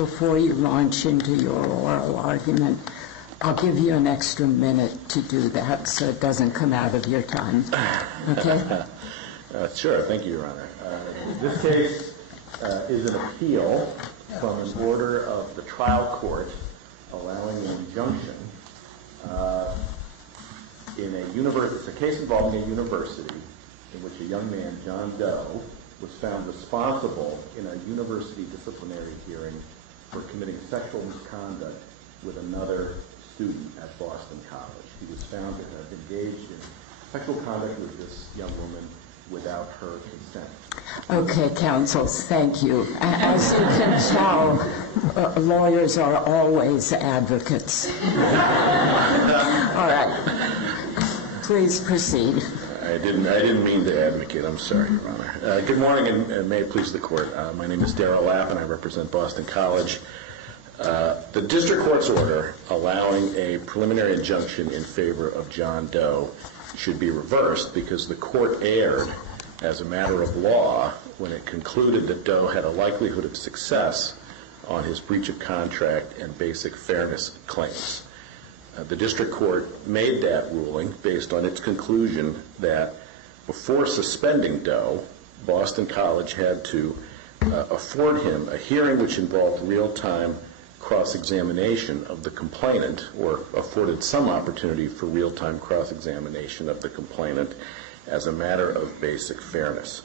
before you launch into your oral argument, I'll give you an extra minute to do that so it doesn't come out of your time. Okay? Sure. Thank you, Your Honor. This case is an appeal from an order of the trial court allowing an injunction in a university. It's a case involving a university in which a young man, John Doe, was found responsible in a university disciplinary hearing for committing sexual misconduct with another student at Boston College. He was found to have engaged in sexual conduct with this young woman without her consent. Okay, counsel, thank you. As you can tell, lawyers are always advocates. All right. Please proceed. I didn't mean to advocate. I'm sorry, Your Honor. Good morning, and may it please the Court. My name is Darrell Lapp, and I represent Boston College. The district court's order allowing a preliminary injunction in favor of John Doe should be reversed because the court erred as a matter of law when it concluded that Doe had a likelihood of success on his breach of contract and basic fairness claims. The district court made that ruling based on its conclusion that before suspending Doe, Boston College had to afford him a hearing which involved real-time cross-examination of the complainant, or afforded some opportunity for real-time cross-examination of the complainant as a matter of basic fairness.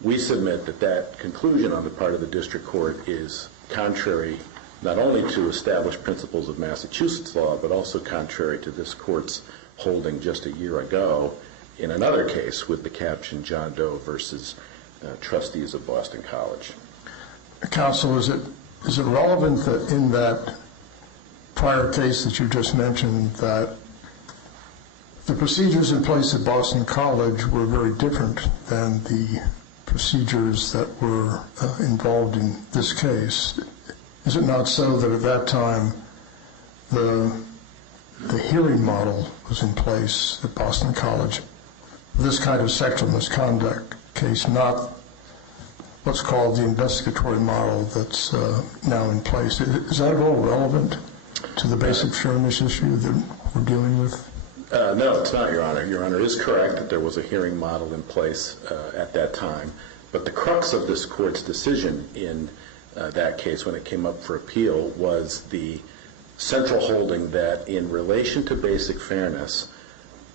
We submit that that conclusion on the part of the district court is contrary not only to established principles of Massachusetts law, but also contrary to this court's holding just a year ago in another case with the caption John Doe versus trustees of Boston College. Counsel, is it relevant that in that prior case that you just mentioned that the procedures in place at Boston College were very different than the procedures that were involved in this case? Is it not so that at that time the hearing model was in place at Boston College, this kind of sexual misconduct case, not what's called the investigatory model that's now in place? Is that at all relevant to the basic fairness issue that we're dealing with? No, it's not, Your Honor. Your Honor is correct that there was a hearing model in place at that time, but the crux of this court's decision in that case when it came up for appeal was the central holding that in relation to basic fairness,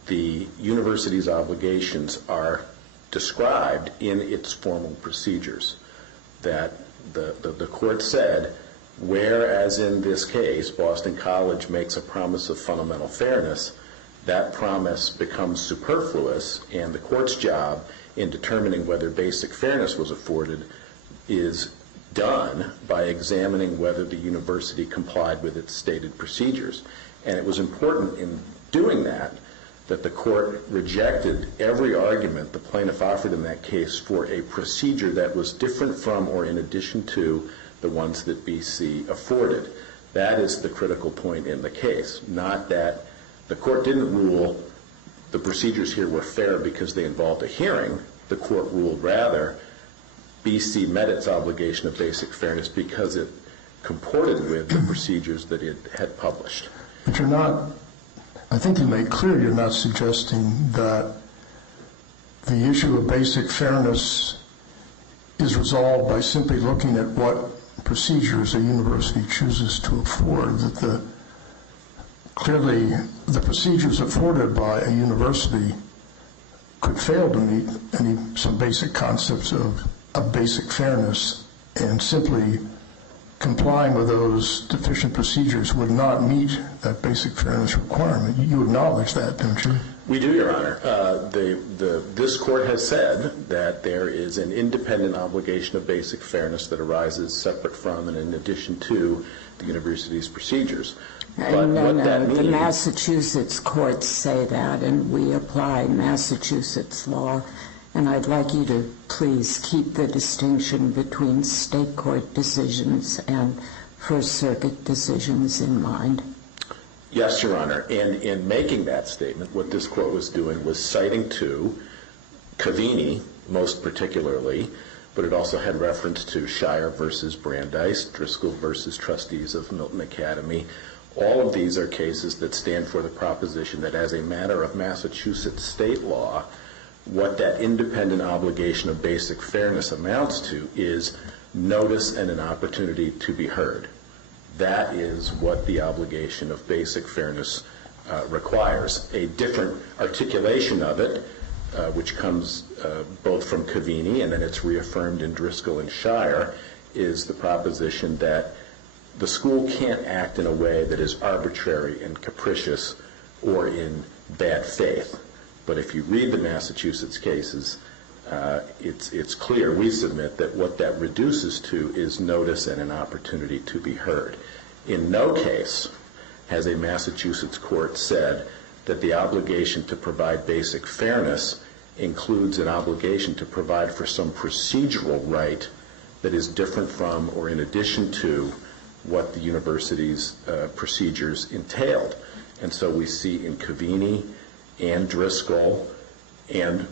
the university's obligations are described in its formal procedures. That the court said, whereas in this case Boston College makes a promise of fundamental fairness, that promise becomes superfluous, and the court's job in determining whether basic fairness was afforded is done by examining whether the university complied with its stated procedures. And it was important in doing that the court rejected every argument the plaintiff offered in that case for a procedure that was different from or in addition to the ones that BC afforded. That is the critical point in the case, not that the court didn't rule the procedures here were fair because they involved a hearing. The court ruled rather BC met its obligation of basic fairness because it comported with the procedures that it had published. But you're not, I think you made clear you're not suggesting that the issue of basic fairness is resolved by simply looking at what procedures a university chooses to afford, that clearly the procedures afforded by a university could fail to meet some basic concepts of basic fairness, and simply complying with those deficient procedures would not meet that basic fairness requirement. You acknowledge that, don't you? We do, Your Honor. This court has said that there is an independent obligation of basic fairness that arises separate from and in addition to the university's procedures. But what that means, the Massachusetts courts say that, and we apply Massachusetts law. And I'd like you to please keep the distinction between state court decisions and First Circuit decisions in mind. Yes, Your Honor. And in making that statement, what this court was doing was citing to Cavini, most particularly, but it also had reference to Shire versus Brandeis, Driscoll versus Trustees of Milton Academy. All of these are cases that stand for the proposition that as a matter of Massachusetts state law, what that independent obligation of basic fairness amounts to is notice and an opportunity to be heard. That is what the obligation of basic fairness requires. A different articulation of it, which comes both from Cavini and then it's reaffirmed in Driscoll and Shire, is the proposition that the school can't act in a way that is arbitrary and capricious or in bad faith. But if you read the Massachusetts cases, it's clear, we submit, that what that reduces to is notice and an opportunity to be heard. In no case has a Massachusetts court said that the obligation to provide basic fairness includes an obligation to provide for some procedural right that is different from or in addition to what the university's procedures entailed. And so we see in Cavini and Driscoll, and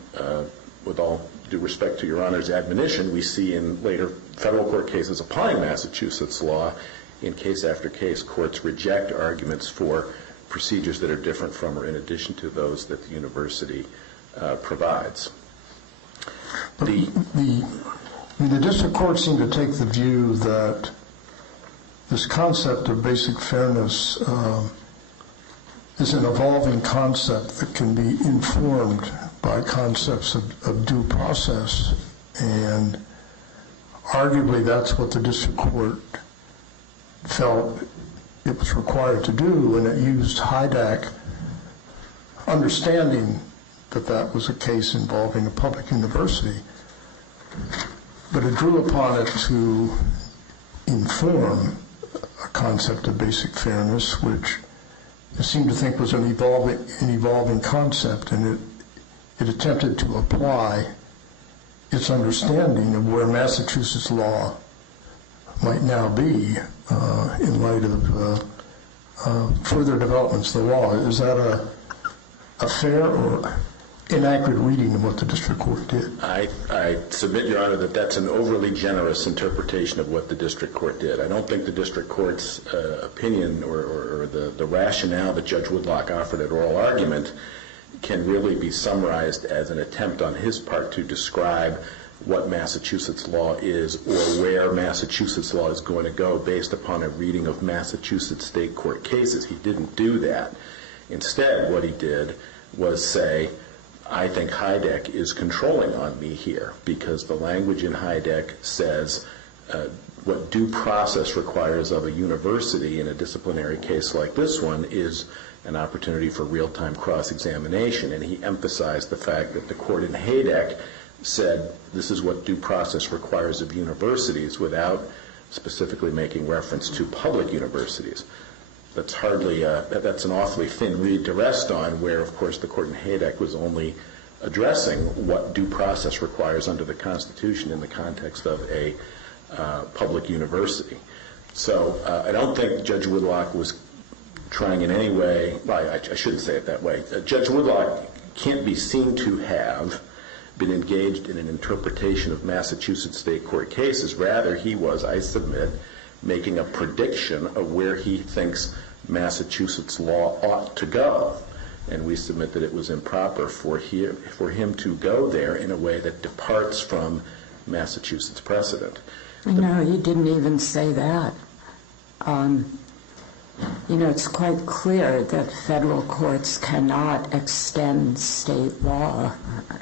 with all due respect to Your Honor's admonition, we see in later federal court cases applying Massachusetts law, in case after case, courts reject arguments for procedures that are different from or in addition to those that the university provides. The district court seemed to take the view that this concept of basic fairness is an evolving concept that can be informed by concepts of due process, and arguably that's what the district court felt it was required to do, and it used HIDAC, understanding that that was a case involving a public university, but it drew upon it to inform a concept of basic fairness, which it seemed to think was an evolving concept, and it attempted to apply its understanding of where Massachusetts law might now be in light of further developments of the law. Is that a fair or inaccurate reading of what the district court did? I submit, Your Honor, that that's an overly generous interpretation of what the district court did. I don't think the district court's opinion or the rationale that Judge Woodlock offered at oral argument can really be summarized as an attempt on his part to describe what Massachusetts law is or where Massachusetts law is going to go based upon a reading of Massachusetts state court cases. He didn't do that. Instead, what he did was say, I think HIDEC is controlling on me here because the language in HIDEC says what due process requires of a university in a disciplinary case like this one is an opportunity for real-time cross-examination. And he emphasized the fact that the court in HIDEC said this is what due process requires of universities without specifically making reference to public universities. That's that's an awfully thin reed to rest on, where, of course, the court in HIDEC was only addressing what due process requires under the Constitution in the context of a public university. So I don't think Judge Woodlock was trying in any way, well, I shouldn't say it that way. Judge Woodlock can't be seen to have been engaged in an interpretation of Massachusetts state court cases. Rather, he was, I submit, making a prediction of where he thinks Massachusetts law ought to go. And we submit that it was improper for him to go there in a way that departs from Massachusetts precedent. No, he didn't even say that. It's quite clear that federal courts cannot extend state law,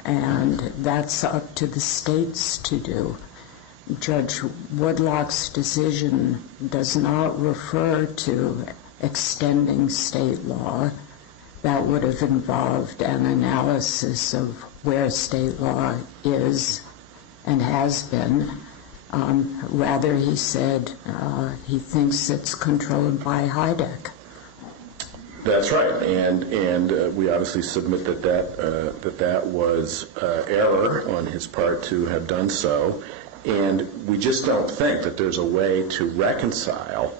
and that's up to the states to do. Judge Woodlock's decision does not refer to extending state law. That would have involved an analysis of where state law is and has been. Rather, he said he thinks it's controlled by HIDEC. That's right, and we obviously submit that was error on his part to have done so, and we just don't think that there's a way to reconcile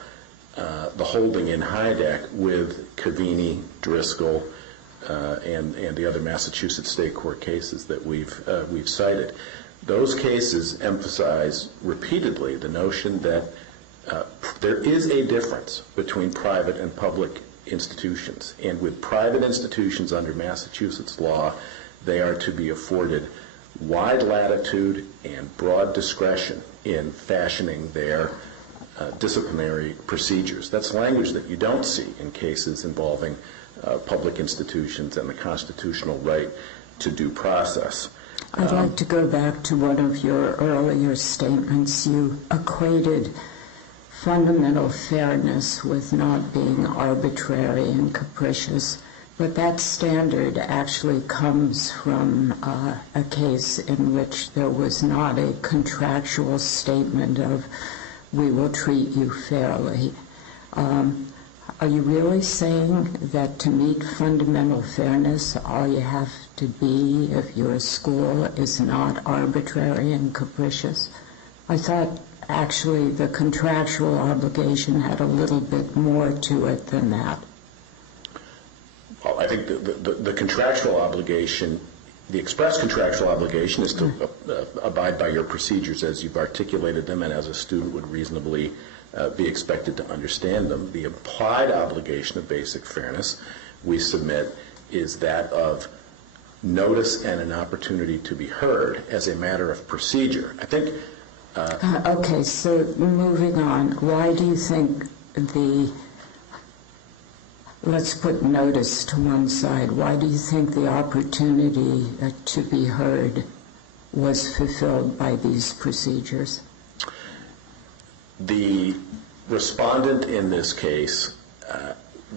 the holding in HIDEC with Cavini, Driscoll, and the other Massachusetts state court cases that we've cited. Those cases emphasize repeatedly the notion that there is a difference between private and public institutions. And with private institutions under Massachusetts law, they are to be afforded wide latitude and broad discretion in fashioning their disciplinary procedures. That's language that you don't see in cases involving public institutions and the constitutional right to due process. I'd like to go back to one of your earlier statements. You equated fundamental fairness with not being arbitrary and capricious, but that standard actually comes from a case in which there was not a contractual statement of we will treat you fairly. Are you really saying that to meet fundamental fairness, all you have to be if your school is not arbitrary and capricious? I thought actually the contractual obligation had a little bit more to it than that. Well, I think the contractual obligation, the express contractual obligation is to abide by your procedures as you've articulated them and as a student would reasonably be expected to understand them. The implied obligation of basic fairness, we submit, is that of notice and an opportunity to be heard as a matter of procedure. I think... Okay, so moving on, why do you think let's put notice to one side, why do you think the opportunity to be heard was fulfilled by these procedures? The respondent in this case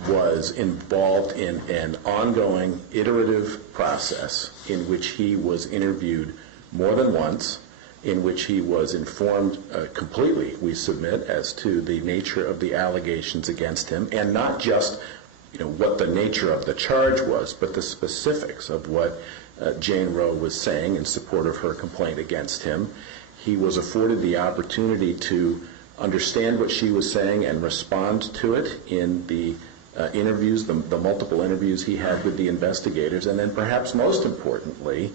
was involved in an ongoing iterative process in which he was interviewed more than once, in which he was informed completely, we submit, as to the nature of the allegations against him, and not just what the nature of the charge was, but the specifics of what Jane Roe was saying in support of her complaint against him. He was afforded the opportunity to understand what she was saying and respond to it in the interviews, the multiple interviews he had with the investigators, and then perhaps most importantly,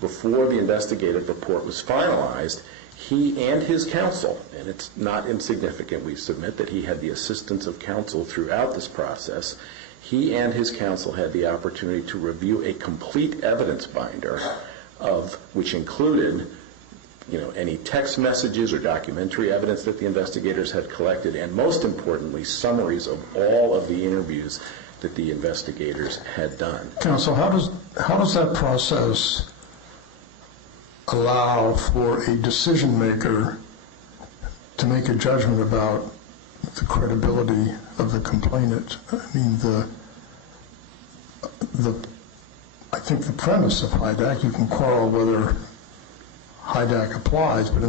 before the investigative report was finalized, he and his counsel, and it's not insignificant, we submit, that he had the assistance of counsel throughout this process, he and his counsel had the opportunity to review a complete evidence binder which included any text messages or documentary evidence that the investigators had collected, and most importantly, summaries of all of the interviews that the investigators had done. Counsel, how does that process allow for a decision maker to make a judgment about the credibility of the complainant? I mean, I think the premise of HIDAC, you can quarrel whether HIDAC applies, but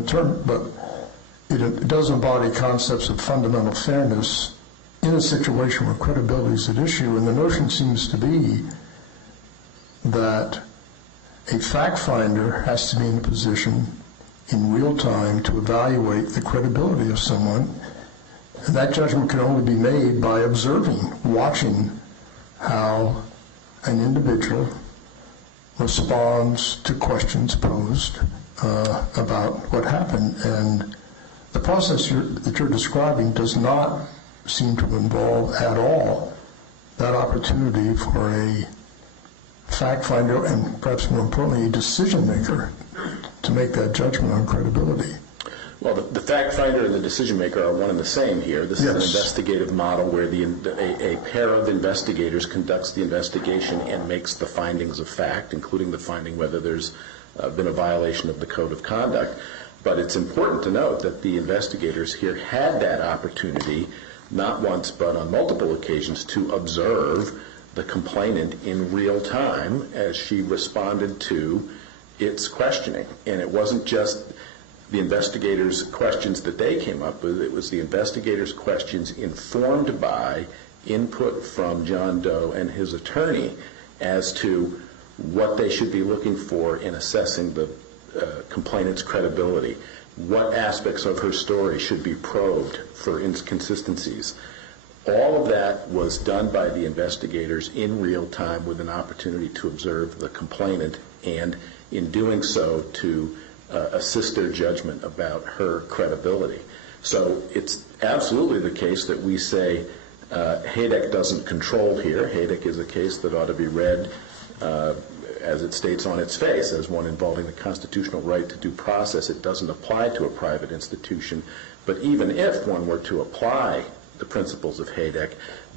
it does embody concepts of fundamental fairness in a situation where credibility is at issue, and the notion seems to be that a fact finder has to be in a position in real time to evaluate the credibility of someone, and that judgment can only be made by observing, watching how an individual responds to questions posed about what happened. And the process that you're describing does not seem to involve at all that opportunity for a fact finder and perhaps more importantly a decision maker to make that judgment on credibility. Well, the fact finder and the decision maker are one and the same here. This is an investigative model where a pair of investigators conducts the investigation and makes the findings of fact, including the finding whether there's been a violation of the code of conduct. But it's important to note that the investigators here had that opportunity, not once but on multiple occasions, to observe the complainant in real time as she responded to its questioning. And it wasn't just the investigators' questions that they came up with, it was the investigators' questions informed by input from John Doe and his attorney as to what they should be looking for in assessing the complainant's credibility, what aspects of her story should be probed for inconsistencies. All of that was done by the investigators in real time with an opportunity to observe the complainant and in doing so to assist their judgment about her credibility. So it's absolutely the case that we say HADEC doesn't control here. HADEC is a case that ought to be read as it states on its face, as one involving the constitutional right to due process. It doesn't apply to a private institution. But even if one were to apply the principles of HADEC,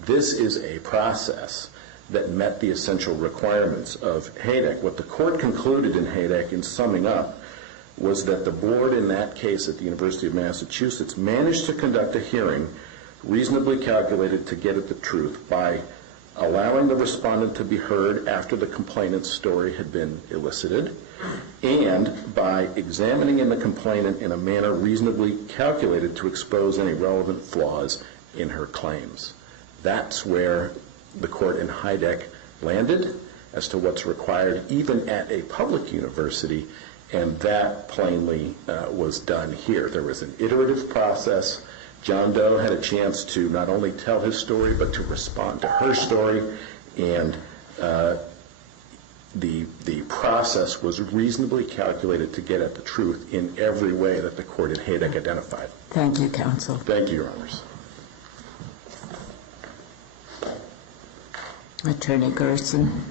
this is a process that met the essential requirements of HADEC. What the court concluded in HADEC, in summing up, was that the board in that case at the University of Massachusetts managed to conduct a hearing reasonably calculated to get at the truth by allowing the respondent to be heard after the complainant's story had been elicited, and by examining in the complainant in a manner reasonably calculated to expose any relevant flaws in her claims. That's where the court in HADEC landed as to what's required even at a public university, and that plainly was done here. There was an iterative process. John Doe had a chance to not only tell his story, but to respond to her story, and the process was reasonably calculated to get at the truth in every way that the court in HADEC identified. Thank you, counsel. Thank you, Your Honors. Attorney Gerson.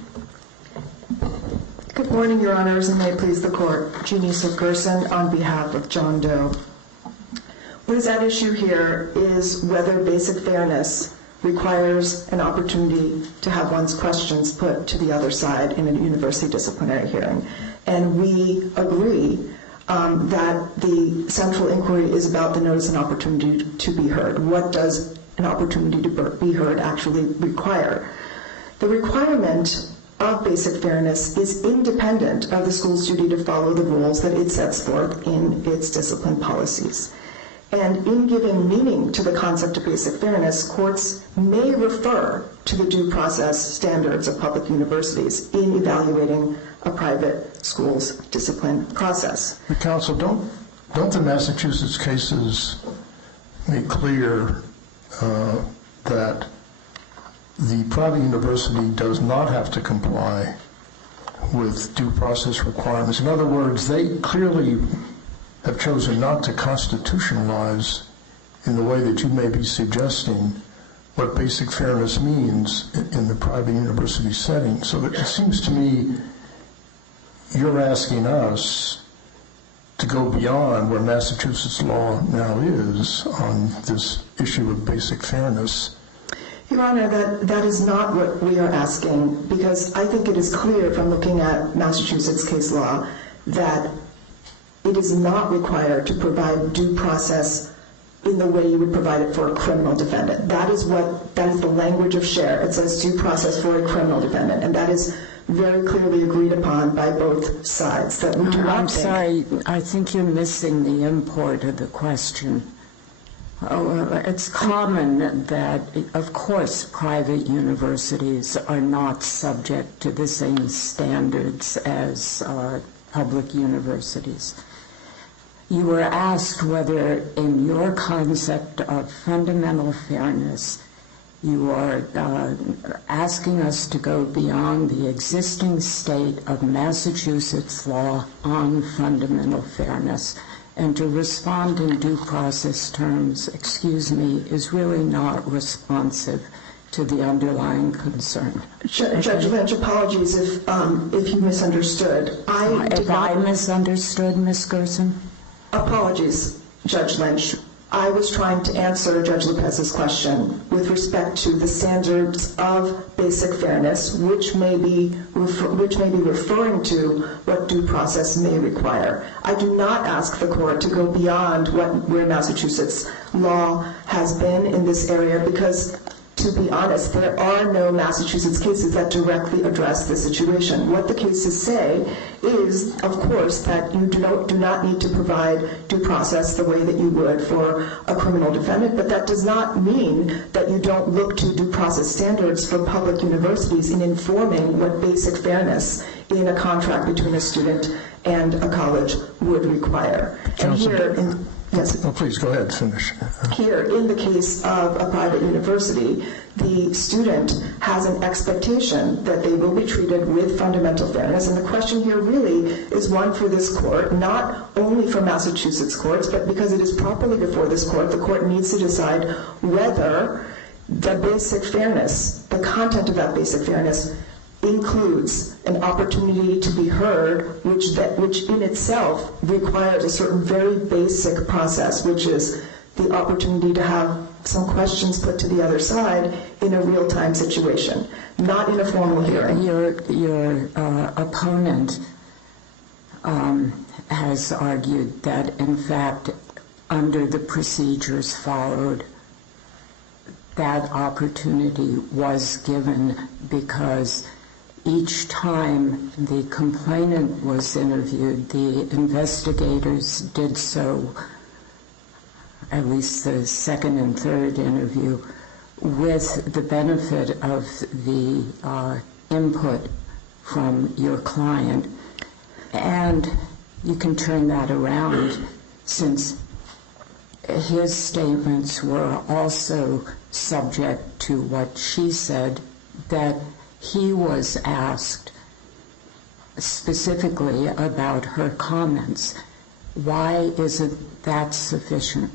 Good morning, Your Honors, and may it please the Court. Jeannie Gerson on behalf of John Doe. What is at issue here is whether basic fairness requires an opportunity to have one's questions put to the other side in a university disciplinary hearing. And we agree that the central inquiry is about the notice and opportunity to be heard. What does an opportunity to be heard actually require? The requirement of basic fairness is independent of the school's duty to follow the rules that it sets forth in its discipline policies. And in giving meaning to the concept of basic fairness, courts may refer to the due process standards of public universities in evaluating a private school's discipline process. But counsel, don't the Massachusetts cases make clear that the private university does not have to comply with due process requirements? In other words, they clearly have chosen not to constitutionalize in the way that you may be suggesting what basic fairness means in the private university setting. So it seems to me you're asking us to go beyond where Massachusetts law now is on this issue of basic fairness. Your Honor, that is not what we are asking, because I think it is clear from looking at Massachusetts case law that it is not required to provide due process in the way you would provide it for a criminal defendant. That is the language of Share. It says due process for a criminal defendant, and that is very clearly agreed upon by both sides. That we do not I'm sorry, I think you're missing the import of the question. It's common that, of course, private universities are not subject to the same standards as public universities. You were asked whether, in your concept of fundamental fairness, you are asking us to go beyond the existing state of Massachusetts law on fundamental fairness. And to respond in due process terms, excuse me, is really not responsive to the underlying concern. Judge Lynch, apologies if you misunderstood. If I misunderstood, Ms. Gerson? Apologies, Judge Lynch. I was trying to answer Judge Lopez's question with respect to the standards of basic fairness, which may be referring to what due process may require. I do not ask the court to go beyond where Massachusetts law has been in this area, because, to be honest, there are no Massachusetts cases that directly address this situation. What the cases say is, of course, that you do not need to provide due process the way that you would for a criminal defendant, but that does not mean that you don't look to due process standards for public universities in informing what basic fairness in a contract between a student and a college would require. And here, Yes. Oh, please, go ahead, finish. Here, in the case of a private university, the student has an expectation that they will be treated with fundamental fairness, and the question here really is one for this court, not only for Massachusetts courts, but because it is properly before this court, the court needs to decide whether the basic fairness, the content of that basic fairness, includes an opportunity to be heard, which in itself requires a certain very basic process, which is the opportunity to have some questions put to the other side in a real-time situation, not in a formal hearing. Your opponent has argued that, in fact, under the procedures followed, that opportunity was given because each time the complainant was interviewed, the investigators did so, at least the second and third interview, with the benefit of the input from your client. And you can turn that around, since his statements were also subject to what she said, that he was asked specifically about her comments. Why isn't that sufficient?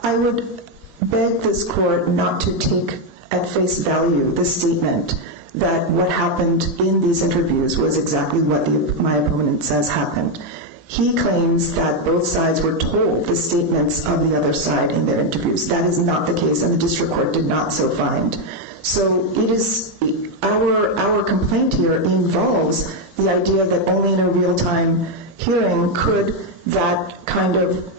I would beg this court not to take at face value the statement that what happened in these interviews was exactly what my opponent says happened. He claims that both sides were told the statements of the other side in their interviews. That is not the case, and the district court did not so find. So it is our complaint here involves the idea that only in a real-time hearing could that kind of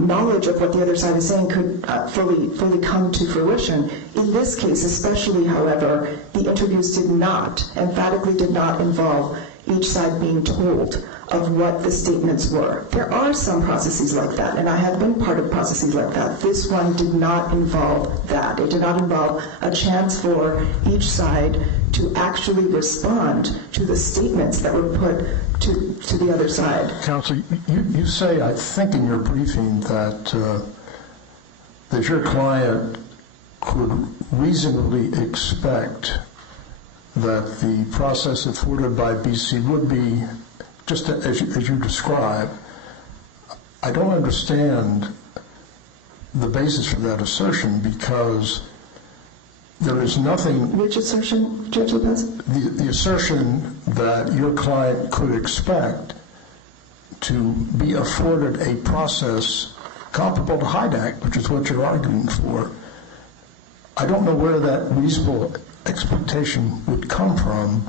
knowledge of what the other side is saying could fully come to fruition. In this case, especially, however, the interviews emphatically did not involve each side being told of what the statements were. There are some processes like that, and I have been part of processes like that. This one did not involve that. It did not involve a chance for each side to actually respond to the statements that were put to the other side. Counsel, you say, I think in your briefing, that your client could reasonably expect that the process afforded by BC would be just as you describe. I don't understand the basis for that assertion, because there is nothing... Which assertion, Judge Lopez? The assertion that your client could expect to be afforded a process comparable to Hyde Act, which is what you're arguing for. I don't know where that reasonable expectation would come from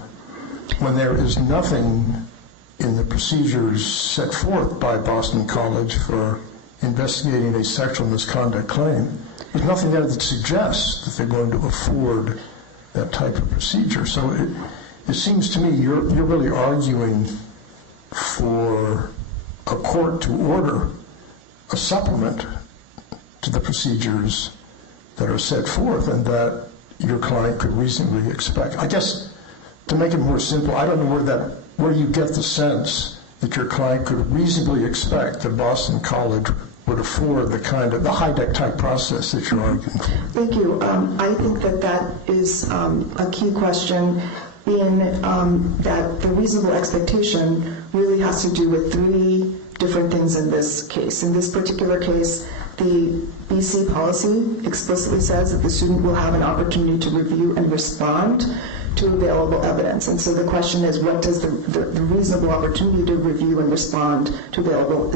when there is nothing in the procedures set forth by Boston College for investigating a sexual misconduct claim. There's nothing there that suggests that they're going to afford that type of procedure. So it seems to me you're really arguing for a court to order a supplement to the procedures that are set forth and that your client could reasonably expect. I guess, to make it more simple, I don't know where you get the sense that your client could reasonably expect that Boston College would afford the Hyde Act type process that you're arguing for. Thank you. I think that is a key question in that the reasonable expectation really has to do with three different things in this case. In this particular case, the BC policy explicitly says that the student will have an opportunity to review and respond to available evidence. And so the question is, what does the reasonable opportunity to review and respond to available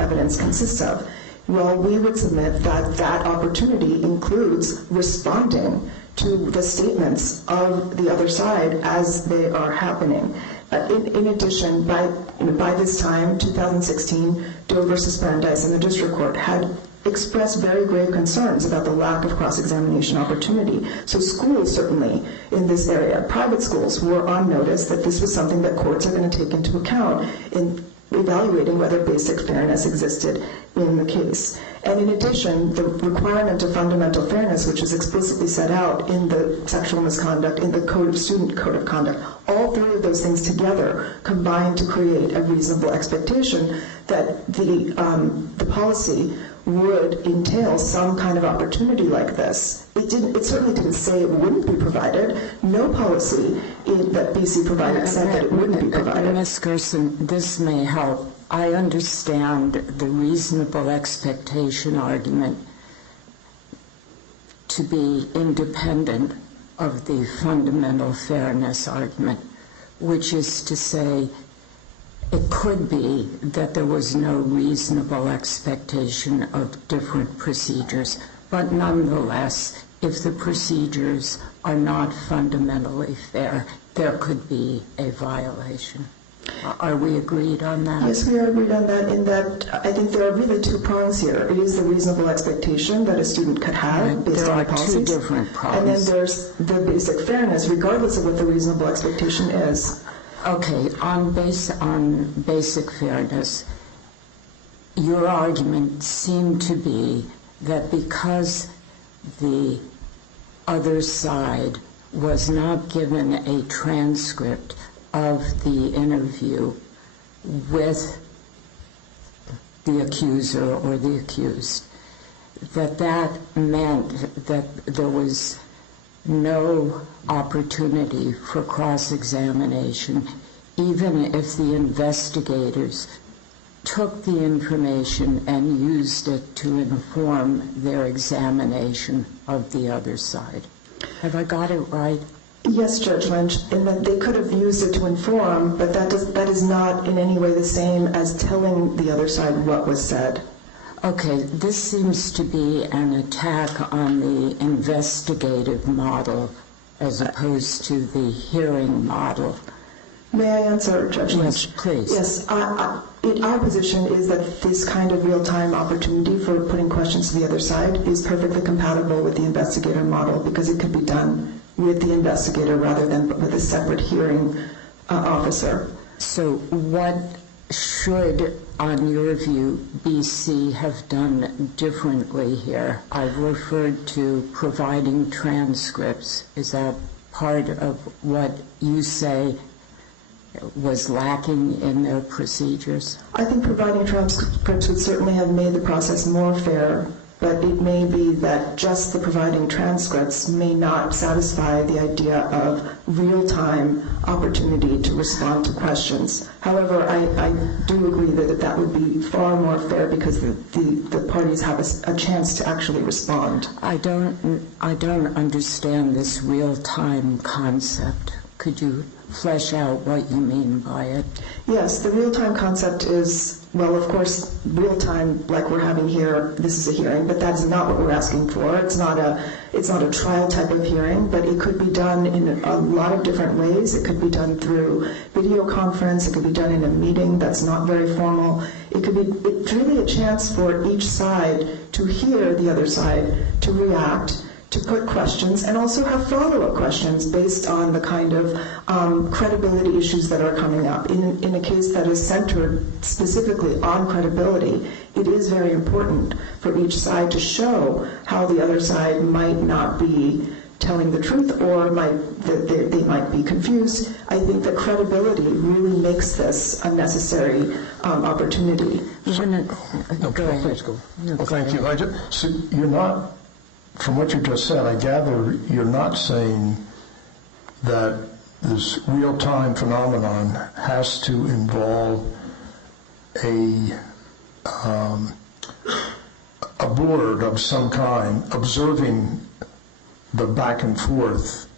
evidence consist of? Well, we would submit that that opportunity includes responding to the statements of the other side as they are happening. In addition, by this time, 2016, Doe versus Brandeis and the district court had expressed very grave concerns about the lack of cross-examination opportunity. So schools, certainly in this area, private schools, were on notice that this was something that courts are going to take into account in evaluating whether basic fairness existed in the case. And in addition, the requirement of fundamental fairness, which is explicitly set out in the sexual misconduct, in the Student Code of Conduct, All three of those things together combine to create a reasonable expectation that the policy would entail some kind of opportunity like this. It certainly didn't say it wouldn't be provided. No policy that BC provided said that it wouldn't be provided. Ms. Gerson, this may help. I understand the reasonable expectation argument to be independent of the fundamental fairness argument, which is to say it could be that there was no reasonable expectation of different procedures, but nonetheless, if the procedures are not fundamentally fair, there could be a violation. Are we agreed on that? Yes, we are agreed on that, in that I think there are really two prongs here. It is the reasonable expectation that a student could have based on the policies. There are two different prongs. And then there's the basic fairness, regardless of what the reasonable expectation is. Okay, on basic fairness, your argument seemed to be that because the other side was not given a transcript of the interview with the accuser or the accused, that meant that there was no opportunity for cross-examination, even if the investigators took the information and used it to inform their examination of the other side. Have I got it right? Yes, Judge Lynch, in that they could have used it to inform, but that is not in any way the same as telling the other side what was said. Okay, this seems to be an attack on the investigative model as opposed to the hearing model. May I answer, Judge Lynch? Yes, please. Yes, our position is that this kind of real-time opportunity for putting questions to the other side is perfectly compatible with the investigator model because it could be done with the investigator rather than with a separate hearing officer. So what should, on your view, BC have done differently here? I've referred to providing transcripts. Is that part of what you say was lacking in their procedures? I think providing transcripts would certainly have made the process more fair, but it may be that just the providing transcripts may not satisfy the idea of real-time opportunity to respond to questions. However, I do agree that that would be far more fair because the parties have a chance to actually respond. I don't understand this real-time concept. Could you flesh out what you mean by it? Yes, the real-time concept is, well, of course, real-time, like we're having here, this is a hearing, but that's not what we're asking for. It's not a trial type of hearing, but it could be done in a lot of different ways. It could be done through video conference. It could be done in a meeting that's not very formal. It's really a chance for each side to hear the other side, to react, to put questions, and also have follow-up questions based on the kind of credibility issues that are coming up. In a case that is centered specifically on credibility, it is very important for each side to show how the other side might not be telling the truth or they might be confused. I think that credibility really makes this a necessary opportunity. Go ahead. Please go. Well, thank you. So you're not, from what you just said, I gather you're not saying that this real-time phenomenon has to involve a board of some kind observing the back and forth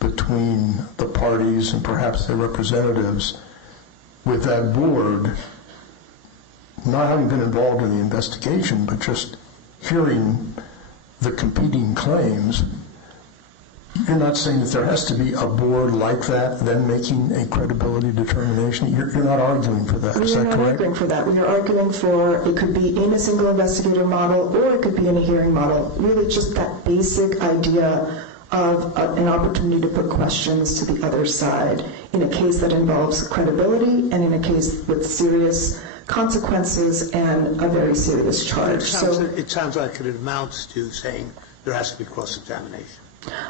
between the parties and perhaps their representatives, with that board not having been involved in the investigation, but just hearing the competing claims. You're not saying that there has to be a board like that then making a credibility determination? You're not arguing for that, is that correct? We are not arguing for that. We are arguing for it could be in a single investigator model or it could be in a hearing model. Really just that basic idea of an opportunity to put questions to the other side in a case that involves credibility and in a case with serious consequences and a very serious charge. It sounds like it amounts to saying there has to be cross-examination.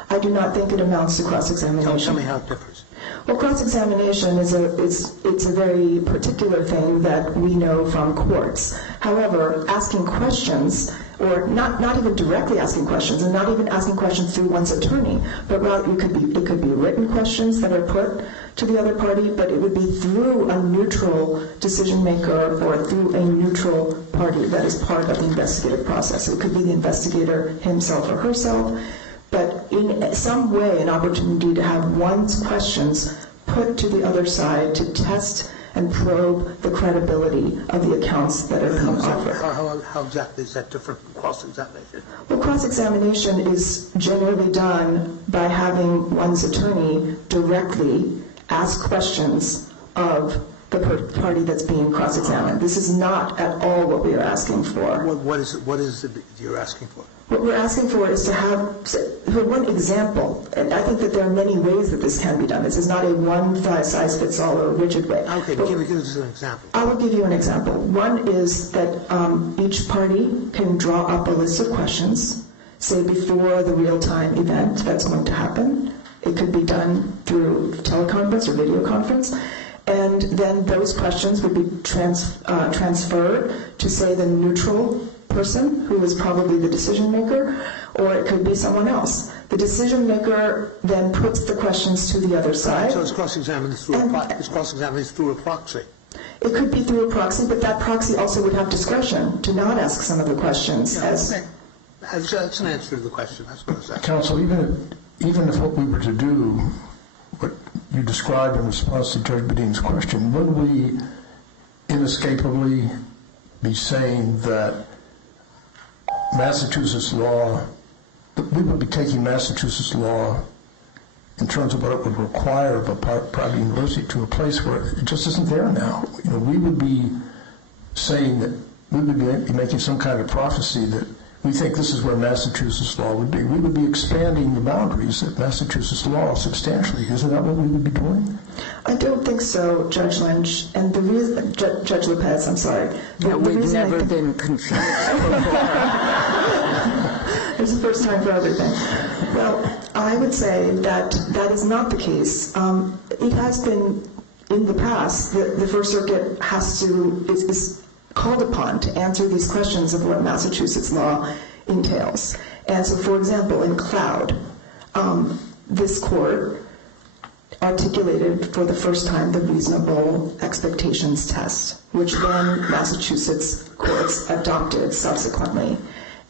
I do not think it amounts to cross-examination. Tell me how it differs. Well, cross-examination is a very particular thing that we know from courts. However, asking questions, or not even directly asking questions, and not even asking questions through one's attorney, but rather it could be written questions that are put to the other party, but it would be through a neutral decision maker or through a neutral party that is part of the investigative process. It could be the investigator himself or herself, but in some way an opportunity to have one's questions put to the other side to test and probe the credibility of the accounts that are being offered. How exactly is that different from cross-examination? Well, cross-examination is generally done by having one's attorney directly ask questions of the party that's being cross-examined. This is not at all what we are asking for. What is it that you're asking for? What we're asking for is to have, for one example, and I think that there are many ways that this can be done. This is not a one-size-fits-all or rigid way. Okay, give us an example. I will give you an example. One is that each party can draw up a list of questions, say before the real-time event that's going to happen. It could be done through teleconference or video conference. And then those questions would be transferred to, say, the neutral person who is probably the decision maker, or it could be someone else. The decision maker then puts the questions to the other side. So it's cross-examined through a proxy. It could be through a proxy, but that proxy also would have discretion to not ask some of the questions. That's an answer to the question. That's what I said. Counsel, even if what we were to do, what you described in response to Judge Bedeen's question, would we inescapably be saying that Massachusetts law, we would be taking Massachusetts law in terms of what it would require of a private university to a place where it just isn't there now? You know, we would be saying that we would be making some kind of prophecy that we think this is where Massachusetts law would be. We would be expanding the boundaries of Massachusetts law substantially. Isn't that what we would be doing? I don't think so, Judge Lynch, and the reason, Judge Lopez, I'm sorry. We've never been confused before. There's a first time for everything. Well, I would say that that is not the case. It has been in the past that the First Circuit is called upon to answer these questions of what Massachusetts law entails. And so, for example, in Cloud, this court articulated for the first time the reasonable expectations test, which then Massachusetts courts adopted subsequently.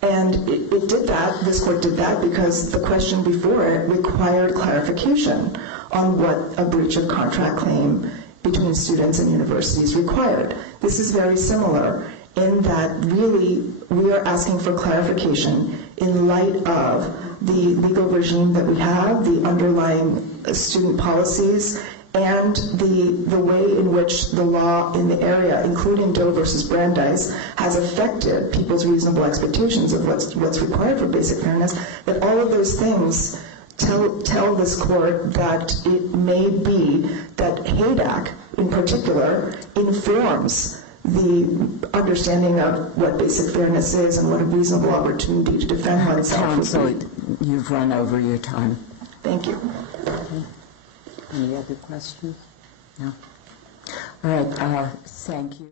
And it did that, this court did that because the question before it required clarification on what a breach of contract claim between students and universities required. This is very similar in that really we are asking for clarification in light of the legal regime that we have, the underlying student policies, and the way in which the law in the area, including Doe versus Brandeis, has affected people's reasonable expectations of what's required for basic fairness, that all of those things tell this court that it may be that HADAC, in particular, informs the understanding of what basic fairness is and what a reasonable opportunity to defend oneself Counsel, would be. you've run over your time. Thank you. Any other questions? No. All right. Thank you.